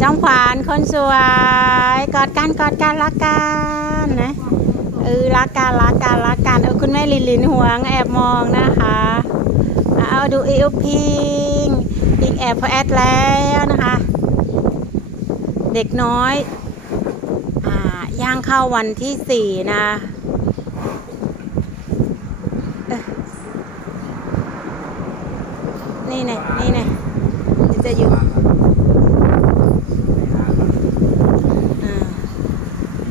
จอมขวานคนสวย กอดกันกอดกันรักกันนะเออรักกันรักกันรักกันเออคุณแม่ลินลินหวงแอบมองนะคะเอาดูอีอุพิงพิงแอบพอแอดแล้วนะคะ เด็กน้อยอ่าย่างเข้าวันที่สี่นะนี่ไงนี่ไงจะอยู่ อ่า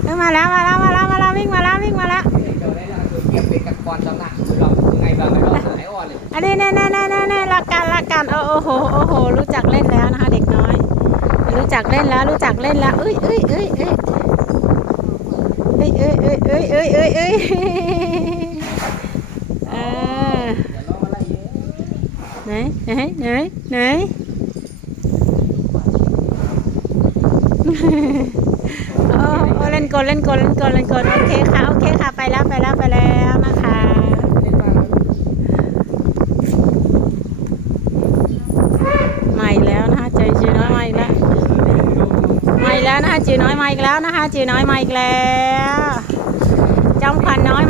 เอ้ย มาแล้วมาแล้วมาแล้วมาแล้ววิ่งมาแล้ววิ่งมาแล้วเจ้าได้ละคือเก็บเป็นกันก่อนจังนะคือเรายังไงบ้างไม่ต้องหายอ่อนเลยอันนี้แน่แน่แน่แน่แน่รักกันรักกันโอ้โอ้โหโอ้โหรู้จักเล่นแล้วนะคะ เด็กน้อย รู้จักเล่นแล้วรู้จักเล่นแล้วเอ้ยเอ้ยเอ้ยเอ้ยเอ้ยเอ้ยเอ้ยเอ้ยเอ้ยเอ้ยเอ้ยเอออย่าล้ออะไรเยอะไหนไหนไหนไหน โอ้โอ้เล่นกลเล่นกลเล่นกลเล่นกลโอเคค่ะโอเคค่ะไปแล้วไปแล้วไปแล้วนะคะเล่นมาแล้วมาอีกแล้วนะคะเจอจีน้อยมาอีกแล้วมาอีกแล้วนะคะจีน้อยมาอีกแล้วนะคะจีน้อยมาอีกแล้วจอมขวัญน้อย